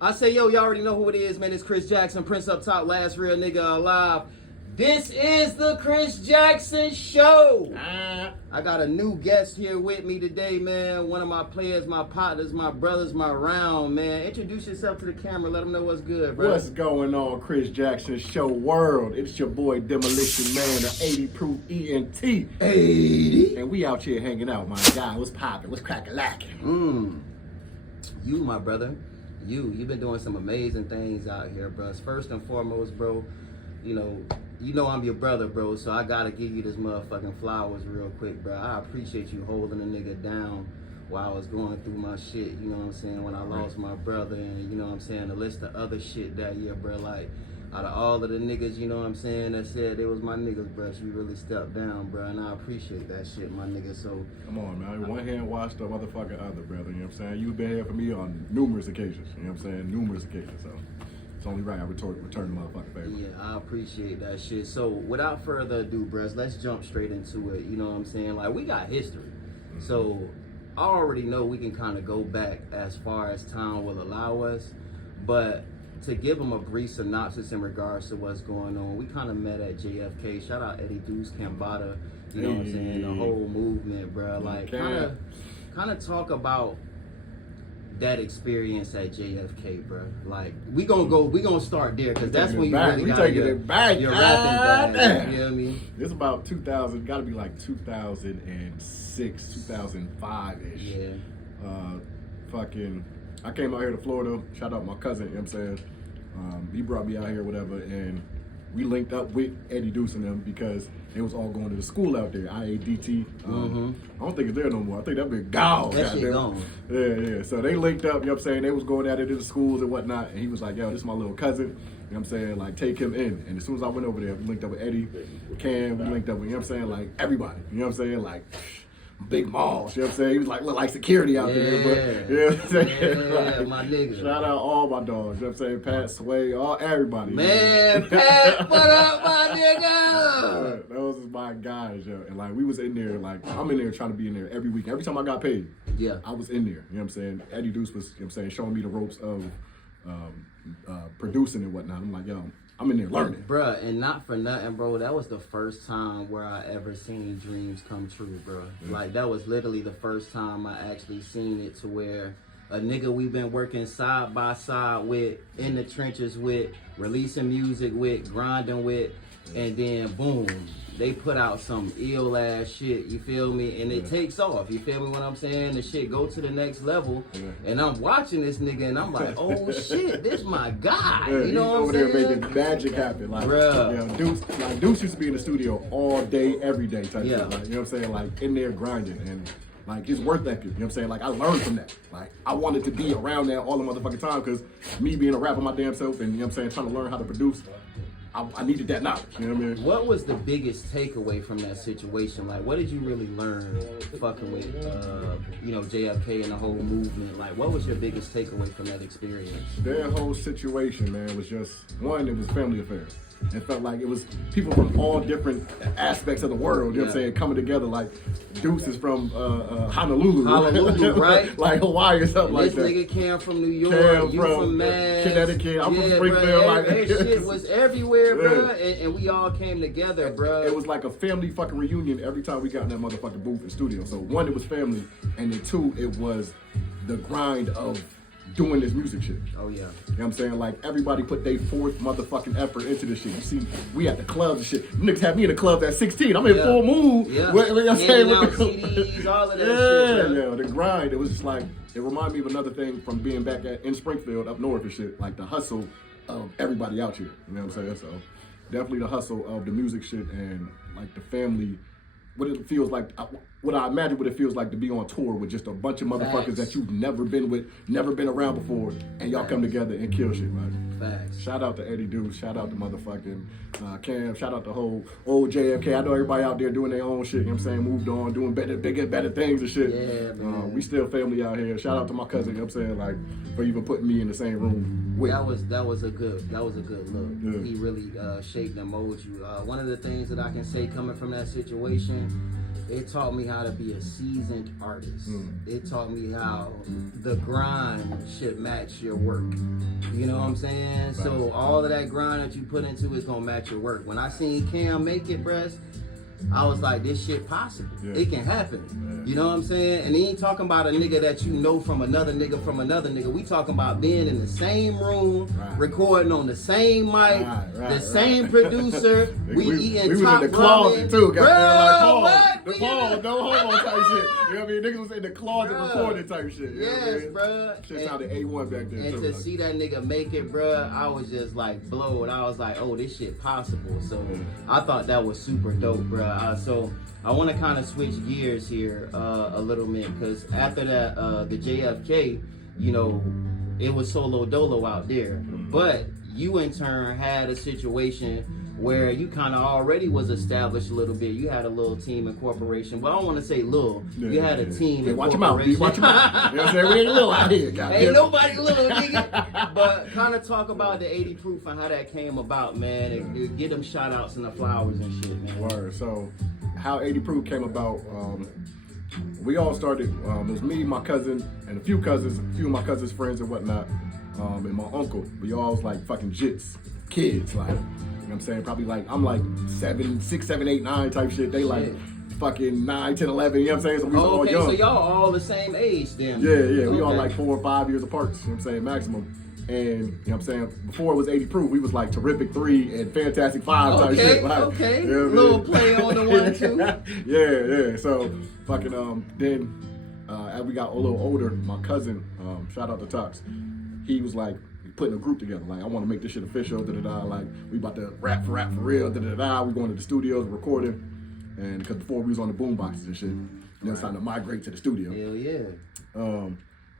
I say, yo, y'all already know who it is, man. It's Chris Jackson, Prince Up Top, last real nigga alive. This is the Chris Jackson Show. I got a new guest here with me today, man. One of my players, my partners, my brothers, my round, man. Introduce yourself to the camera. Let them know what's good, bro. What's going on, Chris Jackson Show world? It's your boy Demolition Man, the 80 proof ENT. 80. And we out here hanging out, my guy. What's poppin'? What's crackin'-lackin'? You, my brother. You've been doing some amazing things out here, bro. First and foremost, bro, you know I'm your brother, bro, so I gotta give you this motherfucking flowers real quick, bro. I appreciate you holding a nigga down while I was going through my shit, you know what I'm saying, when I lost my brother, and you know what I'm saying, the list of other shit that year, bro. Like, out of all of the niggas, you know what I'm saying, that said they was my niggas, bro, you really stepped down, bro, and I appreciate that shit, my nigga. So come on, man. One hand washed the motherfucking other, brother. You know what I'm saying? You've been here for me on numerous occasions. You know what I'm saying? Numerous occasions. So it's only right I return the motherfucking favor. Yeah, I appreciate that shit. So without further ado, bros, let's jump straight into it. You know what I'm saying? Like, we got history. Mm-hmm. So I already know we can kind of go back as far as time will allow us. But to give them a brief synopsis in regards to what's going on, we kind of met at J.F.K. Shout out Deuce, Cambatta. You know what I'm saying? The whole movement, bro. Like, kind of talk about that experience at J.F.K, bro. Like, we gonna start there, because that's when you really got your rapping bag. You know what I mean? It's about 2000, gotta be like 2006, 2005-ish. Yeah. I came out here to Florida, shout out my cousin, you know what I'm saying? He brought me out here, whatever, and we linked up with Deuce and them because they was all going to the school out there, IADT. I don't think it's there no more. I think that been gone. That shit gone. Yeah. So they linked up, you know what I'm saying? They was going out there to the schools and whatnot, and he was like, yo, this is my little cousin. You know what I'm saying? Like, take him in. And as soon as I went over there, we linked up with Eddie, Cam, we linked up with, you know what I'm saying? Like, everybody. You know what I'm saying? Like, big malls, you know what I'm saying? He was like, look like security out there, but you know what I'm saying? Yeah, like, my nigga. Shout out all my dogs, you know what I'm saying? Pat, Sway, everybody. Man, Pat, what up, my nigga? Those is my guys, yo. And like, we was in there, like, I'm in there trying to be in there every week. Every time I got paid, I was in there, you know what I'm saying? Deuce was, you know what I'm saying, showing me the ropes of producing and whatnot. I'm like, yo, I'm in there learning. Bruh, and not for nothing, bro, that was the first time where I ever seen dreams come true, bro. Yeah. Like, that was literally the first time I actually seen it, to where a nigga we've been working side by side with, in the trenches with, releasing music with, grinding with, and then boom, they put out some ill ass shit, you feel me? And it takes off, you feel me what I'm saying? The shit go to the next level, and I'm watching this nigga and I'm like, oh shit, this my guy. You know what I'm saying? Over there making magic happen. Like, Deuce used to be in the studio all day, every day type shit. Like, you know what I'm saying? Like, in there grinding, and like, his work ethic, you know what I'm saying? Like, I learned from that. Like, I wanted to be around that all the motherfucking time, because me being a rapper my damn self, and you know what I'm saying, trying to learn how to produce, I needed that knowledge, you know what I mean? What was the biggest takeaway from that situation? Like, what did you really learn fucking with, JFK and the whole movement? Like, what was your biggest takeaway from that experience? Their whole situation, man, was just, one, it was family affairs. It felt like it was people from all different aspects of the world, you know what I'm saying, coming together. Like, Deuce is from Honolulu, right? Like Hawaii or something like that. This nigga came from New York, you from Mass, Connecticut, I'm from Springfield. Bro, that shit was everywhere, bro, and we all came together, bro. It was like a family fucking reunion every time we got in that motherfucking booth in studio. So one, it was family, and then two, it was the grind of doing this music shit. Oh yeah. You know what I'm saying? Like, everybody put their fourth motherfucking effort into this shit. You see, we at the clubs and shit. You niggas had me in the clubs at 16. I'm in full mood. Yeah. You know what I'm saying? CDs, all of that shit. Yeah, the grind. It was just like, it reminded me of another thing from being back in Springfield up north and shit. Like, the hustle of everybody out here. You know what I'm saying? So definitely the hustle of the music shit, and like the family, what it feels like, what I imagine what it feels like to be on tour with just a bunch of motherfuckers that you've never been with, never been around before, and y'all come together and kill shit, man. Facts. Shout out to Deuce, shout out to motherfucking Cam, shout out to whole old J.F.K. I know everybody out there doing their own shit, you know what I'm saying, moved on, doing bigger, better things and shit. Yeah, man. We still family out here. Shout out to my cousin, you know what I'm saying, like, for even putting me in the same room with. That was a good look. Yeah. He really shaped and molded you. One of the things that I can say coming from that situation, it taught me how to be a seasoned artist. It taught me how the grind should match your work. You know what I'm saying? Right. So all of that grind that you put into is gonna match your work. When I seen Cam make it, bruh, I was like, this shit possible. Yeah. It can happen. Yeah. You know what I'm saying? And he ain't talking about a nigga that you know from another nigga from another nigga. We talking about being in the same room, recording on the same mic, the same producer. we eating we top was in the closet too. Bro, like, the Paul, no homo type shit. You know what I mean? Niggas was in the closet recording type shit. You know what I mean? Bro. Shit sounded A1 back then. And too, to see that nigga make it, bro, I was just like blown. I was like, oh, this shit possible. So I thought that was super dope, bro. So I want to kind of switch gears here a little bit, because after that, the J.F.K, you know, it was solo dolo out there. But you in turn had a situation where you kind of already was established a little bit. You had a little team and corporation. Well, I don't want to say little. You had a team and watch corporation. Watch him out. You know what I'm saying? We ain't little out here. Ain't nobody little, nigga. But kind of talk about the 80 Proof and how that came about, man. And get them shout outs and the flowers and shit, man. Word. So how 80 Proof came about, we all started, it was me, my cousin, and a few of my cousin's friends and whatnot, and my uncle. We all was like fucking jits, kids, like, you know what I'm saying? Probably like, I'm like 6, 7, 8, 9 type shit. They like fucking 9, 10, 11, you know what I'm saying? So we was all young. So y'all all the same age then? Yeah. We all like 4 or 5 years apart, you know what I'm saying, maximum. And, you know what I'm saying, before it was 80 Proof, we was like Terrific 3 and Fantastic 5 type shit. Like, you know little play on the 1, 2. Yeah. So, fucking, then, as we got a little older, my cousin, shout out to Tox, he was like, putting a group together. Like, I want to make this shit official, like, we about to rap for real, we going to the studios, recording. And because before we was on the boom boxes and shit, then it's time to migrate to the studio. Hell yeah.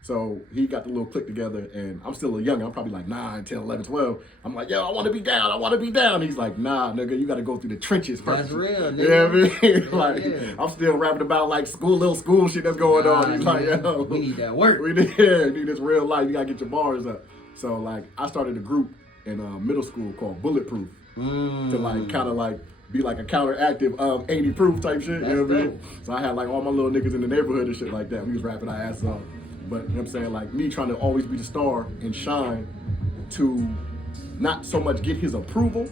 So he got the little clique together, and I'm still a young. I'm probably like 9, 10, 11, 12. I'm like, yo, I want to be down. He's like, nah, nigga, you got to go through the trenches first. That's real, nigga. You know what I mean? Like, I'm still rapping about like little school shit that's going on. He's like, yo, we need that work. We need this real life. You got to get your bars up. So like, I started a group in middle school called Bulletproof to like kind of like be like a counteractive 80 Proof type shit. You know what I mean? So I had like all my little niggas in the neighborhood and shit like that. We was rapping our asses off. But you know what I'm saying, like me trying to always be the star and shine to not so much get his approval,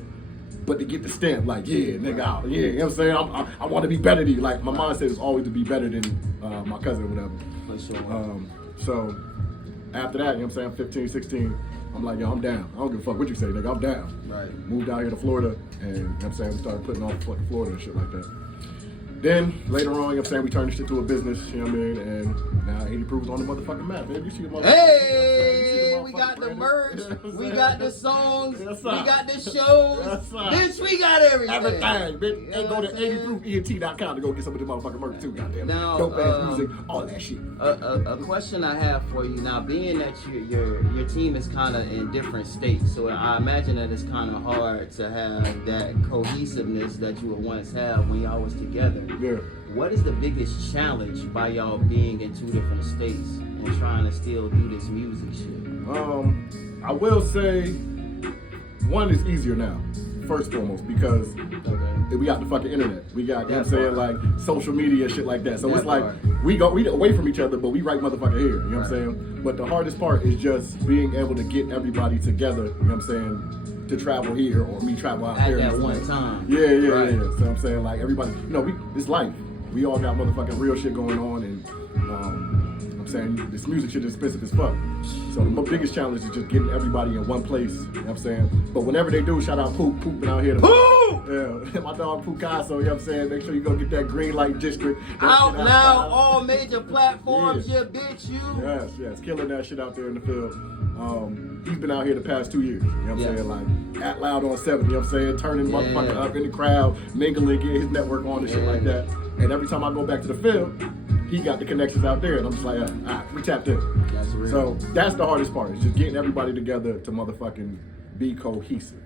but to get the stamp, like, yeah, nigga, out, yeah, you know what I'm saying? I want to be better than you. Like, my mindset is always to be better than my cousin or whatever. So after that, you know what I'm saying, 15, 16, I'm like, yo, I'm down. I don't give a fuck what you say, nigga, I'm down. Right. Moved out here to Florida, and you know what I'm saying, we started putting on fucking Florida and shit like that. Then later on, you know what I'm saying, we turned this shit to a business, you know what I mean, and now 80 Proof is on the motherfucking map, man. You see the motherfucking Hey, we got the merch, we got the songs, we got the shows, bitch, we got everything. Everything, bitch. And go to 80proofent.com to go get some of the motherfucking merch too, goddamn. Now, dope ass music, all that shit. A question I have for you now, being that your team is kind of in different states, so I imagine that it's kind of hard to have that cohesiveness that you would once have when y'all was together. Yeah. What is the biggest challenge by y'all being in 2 different states and trying to still do this music shit? I will say one is easier now, first and foremost, because we got the fucking internet. We got, you know what I'm saying, like social media, shit like that. So it's like we away from each other, but we right motherfucker here, you know what I'm saying? But the hardest part is just being able to get everybody together, you know what I'm saying, to travel here or me travel out there. At that one time. Yeah. So I'm saying, like, everybody, you know, it's life. We all got motherfucking real shit going on, and I'm saying this music shit is expensive as fuck. So the biggest challenge is just getting everybody in one place, you know what I'm saying? But whenever they do, shout out Poop been out here. Yeah, my dog Picasso, you know what I'm saying? Make sure you go get that green light district. Out now, all major platforms, yeah, bitch, you. Yes, killing that shit out there in the field. He's been out here the past 2 years, you know what I'm saying? Like, at loud on 7, you know what I'm saying? Turning motherfucker up in the crowd, mingling, getting his network on and shit like that. And every time I go back to the field, he got the connections out there, and I'm just like, all right, we tapped in. That's real. So that's the hardest part, is just getting everybody together to motherfucking be cohesive.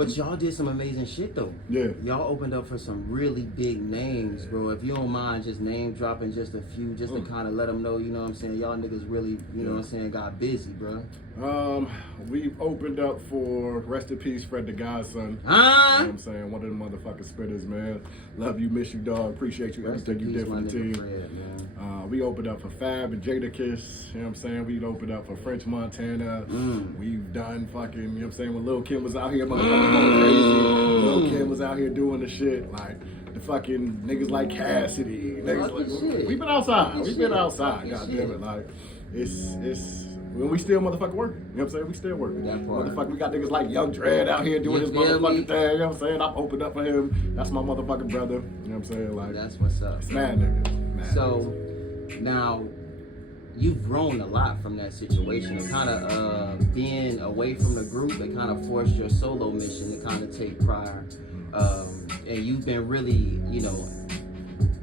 But y'all did some amazing shit though. Yeah. Y'all opened up for some really big names, bro. If you don't mind just name dropping just a few, just to kind of let them know, you know what I'm saying, y'all niggas really, you know what I'm saying, got busy, bro. We've opened up for, rest in peace, Fred the Godson. You know what I'm saying? One of the motherfucking spitters, man. Love you, miss you, dog. Appreciate you, everything you did for the team. Fred, we opened up for Fab and Jada Kiss, you know what I'm saying? We opened up for French Montana. We've done fucking, you know what I'm saying, when Lil' Kim was out here motherfucking going crazy. Lil' Kim was out here doing the shit, like the fucking niggas like Cassidy. Niggas like, we've been outside. We've been outside, goddamn it. Like, it's when we still motherfucking working. You know what I'm saying? We still working. Motherfucker, we got niggas like Young Dread out here doing his motherfucking thing. You know what I'm saying? I'm opened up for him. That's my motherfucking brother. You know what I'm saying? Like, that's what's up. It's mad niggas. So now you've grown a lot from that situation. It kind of being away from the group, it kind of forced your solo mission to kind of take prior. And you've been really, you know,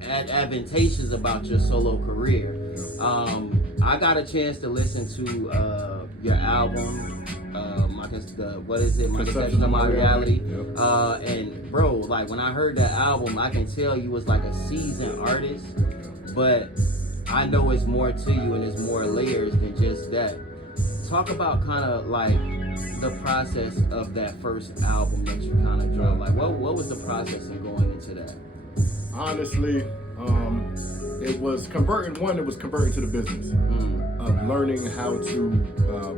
advantageous about your solo career. I got a chance to listen to your album. I guess what is it? My Conception of My Reality. And bro, like when I heard that album, I can tell you was like a seasoned artist, but I know it's more to you and it's more layers than just that. Talk about kind of like the process of that first album that you kind of dropped. Like what was the process in going into that? Honestly, it was converting to the business of learning how to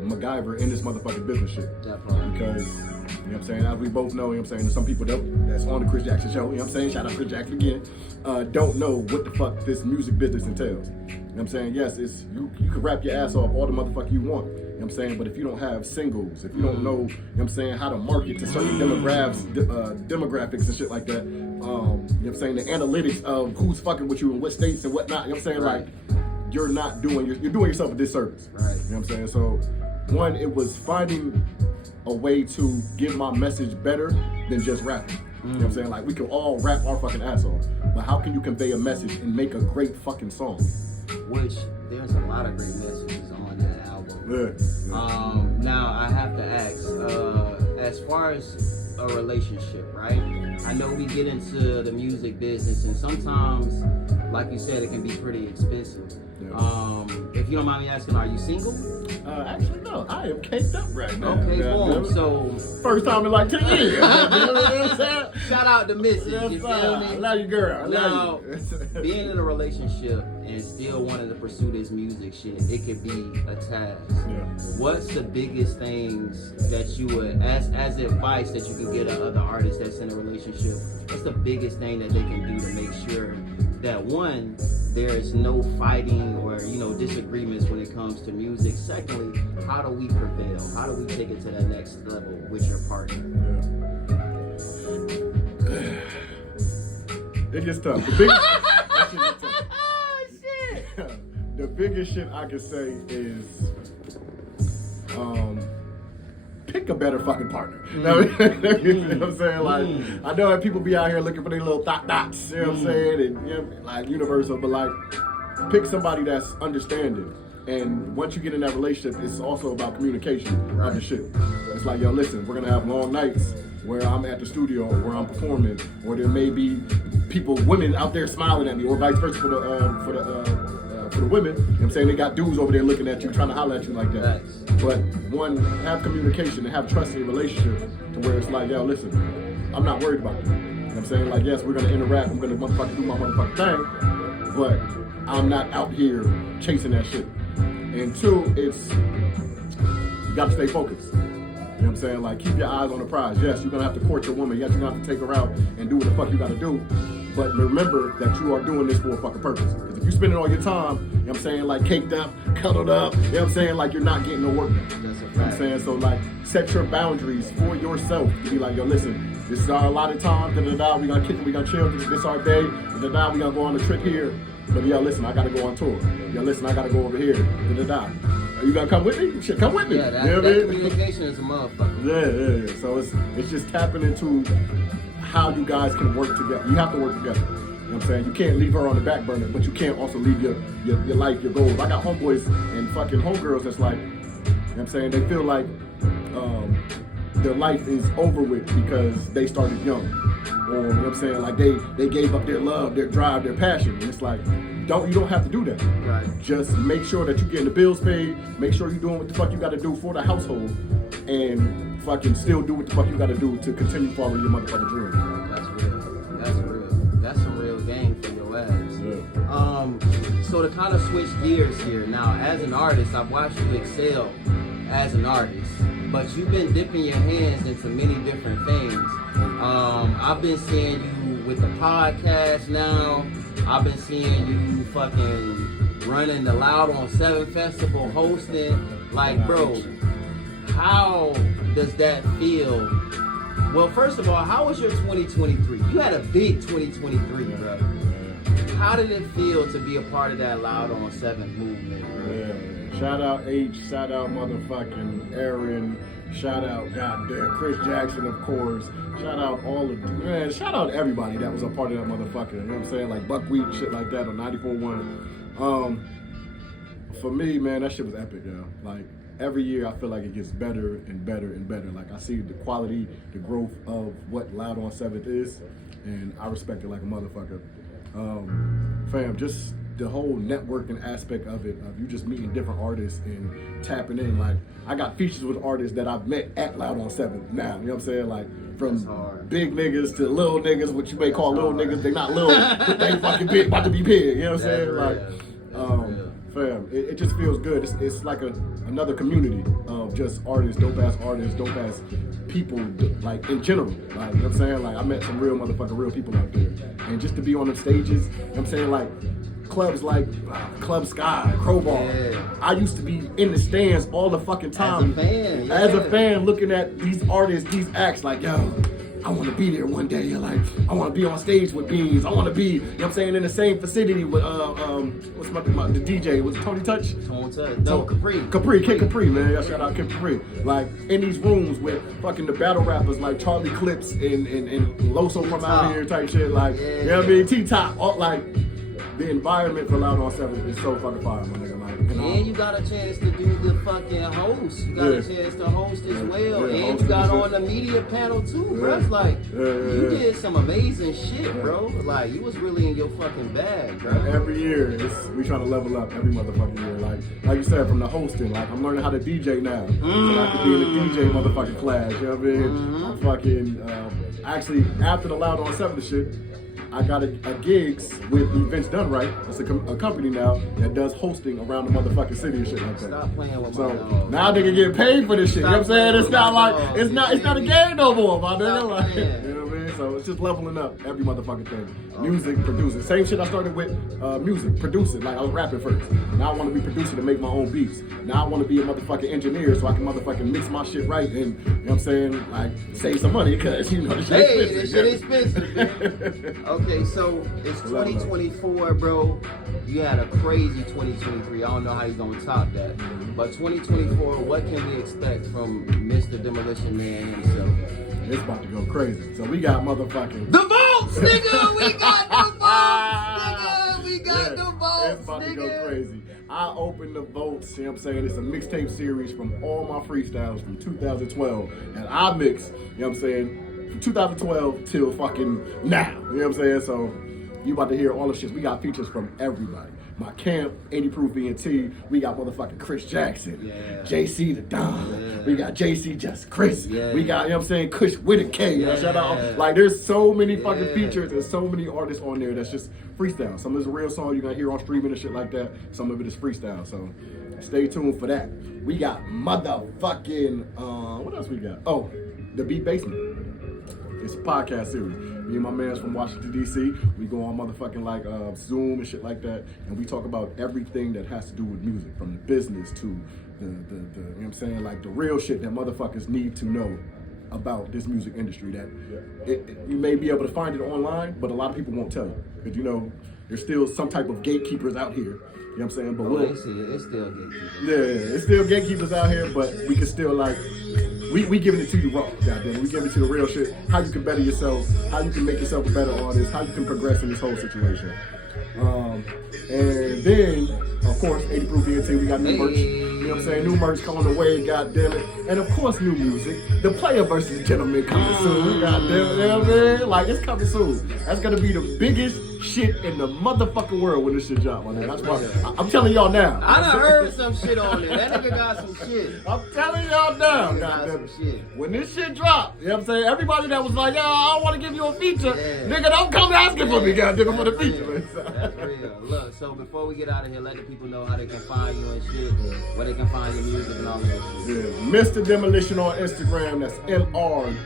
MacGyver in this motherfucking business shit. Definitely. Because, you know what I'm saying, as we both know, you know what I'm saying, there's some people that's on the Chris Jackson show, you know what I'm saying, shout out Chris Jackson again, don't know what the fuck this music business entails. You know what I'm saying? Yes, it's you can rap your ass off all the motherfucker you want. You know what I'm saying? But if you don't have singles, if you don't know, you know what I'm saying, how to market to certain demographics and shit like that, you know what I'm saying, the analytics of who's fucking with you and what states and whatnot, you know what I'm saying, like, you're doing yourself a disservice. Right. You know what I'm saying? So, one, it was finding a way to give my message better than just rapping. You know what I'm saying? Like, we can all rap our fucking ass off, but how can you convey a message and make a great fucking song? Which, there's a lot of great messages on that album. Now, I have to ask, as far as a relationship, right? I know we get into the music business, and sometimes, like you said, it can be pretty expensive. If you don't mind me asking, are you single? Actually, no. I am caked up right now. Okay, boom. So first time in like 10 years. You know what I'm saying? Shout out to Missy. You feel me? I love you, girl. I love you. Being in a relationship and still wanting to pursue this music shit, it could be a task. What's the biggest things that you would, as advice that you can get to other artists that's in a relationship? What's the biggest thing that they can do to make sure that, one, there's no fighting or, you know, disagreements when it comes to music? Secondly, how do we prevail? How do we take it to the next level with your partner? It gets tough. The biggest shit I can say is pick a better fucking partner. You know what I'm saying? Like, I know that people be out here looking for their little dots, you know what I'm saying? And, you know, like, universal, but like, pick somebody that's understanding. And once you get in that relationship, it's also about communication of the shit. It's like, yo, listen, we're gonna have long nights where I'm at the studio, or where I'm performing, or there may be women out there smiling at me, or vice versa for the women. You know what I'm saying? They got dudes over there looking at you, trying to holler at you like that. But one, have communication and have trust in your relationship to where it's like, yo, listen, I'm not worried about it. You know what I'm saying? Like, yes, we're gonna interact, I'm gonna motherfucking do my motherfucking thing, but I'm not out here chasing that shit. And two, it's, you gotta stay focused. You know what I'm saying? Like, keep your eyes on the prize. Yes, you're gonna have to court your woman. Yes, you're gonna have to take her out and do what the fuck you gotta do. But remember that you are doing this for a fucking purpose. Because if you spend all your time, you know what I'm saying, like caked up, cuddled up, you know what I'm saying, like you're not getting no work done. You know what I'm saying? So like, set your boundaries for yourself. To be like, yo, listen, this is our allotted time, da-da-da, we gonna kick it, we gonna chill, this is our day, da-da-da, we gonna go on a trip here. But yo, listen, I gotta go on tour. Yo, listen, I gotta go over here, da-da-da. Are you gonna come with me? Shit, come with me. Yeah, that, you know that communication is a motherfucker. Yeah. So it's just tapping into how you guys can work together. You have to work together. You know what I'm saying? You can't leave her on the back burner, but you can't also leave your life, your goals. I got homeboys and fucking homegirls that's like, you know what I'm saying, they feel like their life is over with because they started young. Or, you know what I'm saying? Like they gave up their love, their drive, their passion. And it's like, you don't have to do that. Right. Just make sure that you're getting the bills paid, make sure you're doing what the fuck you gotta do for the household, and fucking still do what the fuck you gotta do to continue following your motherfucking dream. That's real. That's real. That's some real game for your ass. Yeah. So to kind of switch gears here, now as an artist, I've watched you excel as an artist, but you've been dipping your hands into many different things. I've been seeing you with the podcast now. I've been seeing you fucking running the Loud on 7 Festival, hosting. Like, bro, how does that feel? Well, first of all, how was your 2023? You had a big 2023, bro. How did it feel to be a part of that Loud on 7 movement, bro? Yeah. Shout out H, shout out motherfucking Aaron, shout out goddamn Chris Jackson, of course. Shout out shout out everybody that was a part of that motherfucker. You know what I'm saying? Like Buckwheat and shit like that on 94.1. For me, man, that shit was epic, yo. Like every year I feel like it gets better and better and better. Like I see the quality, the growth of what Loud on 7th is, and I respect it like a motherfucker. Fam, just the whole networking aspect of it, of you just meeting different artists and tapping in. Like I got features with artists that I've met at Loud on 7th now. You know what I'm saying? Like from big niggas to little niggas, what you may call little niggas. They not little, but they fucking big, about to be big. You know what I'm saying? Like, fam, it just feels good. It's like another community of just artists, dope ass people, like in general. Like, you know what I'm saying? Like I met some real people out there. And just to be on the stages, you know what I'm saying? Like clubs like Club Sky, Crowbar. Yeah. I used to be in the stands all the fucking time. As a fan, looking at these artists, these acts, like, yo, I want to be there one day. Like, I want to be on stage with Beans. I want to be, you know what I'm saying, in the same vicinity with, what's the DJ? Was it Tony Touch? Tony Touch. No, Capri. Kid Capri, man. Y'all shout out Kid Capri. Like, in these rooms with fucking the battle rappers like Charlie Clips and Loso from out here type shit. Like, you know what I mean? T-Top. All, like, the environment for Loud on 7 is so fucking fire, my nigga. Like, and you got a chance to do the fucking host. You got a chance to host as well. And you got on the media panel too, bro. It's like, you did some amazing shit, bro. Like, you was really in your fucking bag, bro. Every year, we trying to level up every motherfucking year. Like you said, from the hosting, like, I'm learning how to DJ now. So I can be in the DJ motherfucking class, you know what I mean? I'm fucking, actually, after the Loud on 7 shit, I got a gigs with Events Done Right. It's a company now that does hosting around the motherfucking city and shit like that. Stop playing with so my dog. Now they can get paid for this shit. You know what I'm saying? It's not like it's not a game no more, my nigga. Like, you know what I mean? So it's just leveling up every motherfucking thing. Music, producing. Same shit I started with music, producing. Like I was rapping first. Now I want to be producing to make my own beats. Now I want to be a motherfucking engineer so I can motherfucking mix my shit right and, you know what I'm saying, like save some money because you know this shit expensive. Okay, so it's 2024, bro. You had a crazy 2023. I don't know how you're gonna top that. But 2024, what can we expect from Mr. Demolition Man himself? It's about to go crazy. So we got motherfucking the votes, nigga. We got the votes, nigga. We got the votes, it's about to go crazy. I opened the votes, you know what I'm saying? It's a mixtape series from all my freestyles from 2012. And I mix, you know what I'm saying, from 2012 till fucking now. You know what I'm saying? So you about to hear all the shit. We got features from everybody. My camp, 80 Proof VNT. We got motherfucking Chris Jackson. JC the Don. We got JC Just Chris. We got, you know what I'm saying, Kush with a K. Shout out. Like, there's so many fucking features and so many artists on there that's just freestyle. Some of it's a real song you're going to hear on streaming and shit like that. Some of it is freestyle. So stay tuned for that. We got motherfucking, what else we got? Oh, The Beat Basement. It's a podcast series. Me and my mans from Washington, D.C., we go on motherfucking like Zoom and shit like that, and we talk about everything that has to do with music, from the business to the you know what I'm saying, like the real shit that motherfuckers need to know about this music industry. That you may be able to find it online, but a lot of people won't tell you. Because, you know, there's still some type of gatekeepers out here. You know what I'm saying? But it's still gatekeepers. Yeah, it's still gatekeepers out here, but we can still like, we giving it to you raw, goddamn. We giving it to the real shit. How you can better yourself, how you can make yourself a better artist, how you can progress in this whole situation. And then, of course, 80 Proof VNT, we got new merch. know what I'm saying? New merch coming the way, goddamn it. And of course, new music. The Player versus Gentleman coming soon, goddamn it. You know what I mean? Like, it's coming soon. That's gonna be the biggest shit in the motherfucking world when this shit drop, my nigga. That's why I'm telling y'all now. I done heard some shit on there. That nigga got some shit. I'm telling y'all now, goddamn it. When this shit drop, you know what I'm saying? Everybody that was like, yo, I don't want to give you a feature, nigga, don't come asking for me, goddamn it, for the feature. That's real. Look, so before we get out of here, let the people know how they can find you and shit, where they can find your music and all that shit. Yeah, Mr. Demolition on Instagram. That's MrDemolition.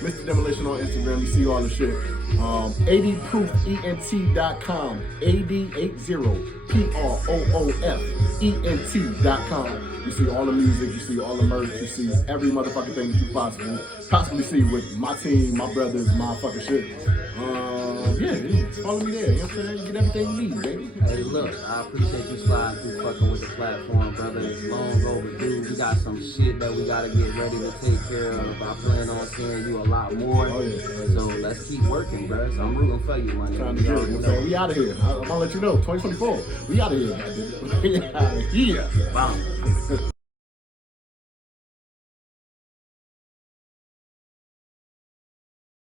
Mr. Demolition on Instagram. You see all the shit. 80proofent.com. 80proofent.com. You see all the music, you see all the merch, you see every motherfucking thing that you possibly see with my team, my brothers, my fucking shit. Yeah, follow me there. You know what I'm saying? You get everything you need, baby. Hey, look, I appreciate you sliding through fucking with the platform, brother. It's long overdue. We got some shit that we gotta get ready to take care of. I plan on seeing you a lot more. Oh, yeah. So let's keep working, bro. So I'm rooting for you, my nigga. Trying to get it. You know what I'm saying? We out of here. I'm gonna let you know. 2024. We out of here, goddamn. We out of here. Wow.